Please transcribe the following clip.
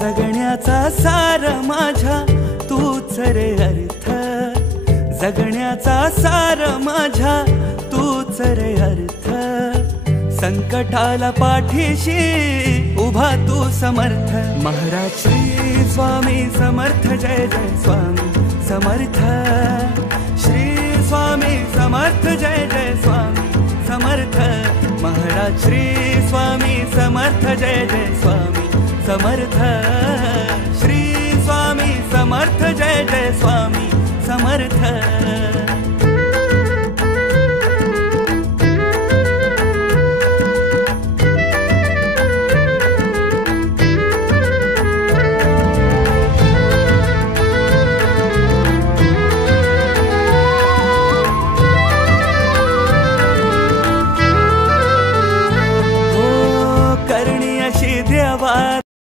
जगण्याचा सार माझ्या तूच रे अर्थ, जगण्याचा सार माझ्या तूच रे अर्थ. संकटाला पाठीशी उभा तू समर्थ. महाराज श्री स्वामी समर्थ, जय जय स्वामी समर्थ. श्री स्वामी समर्थ, जय जय स्वामी समर्थ. महाराज श्री स्वामी समर्थ, जय जय स्वामी समर्थ. श्री स्वामी समर्थ, जय जय स्वामी समर्थ.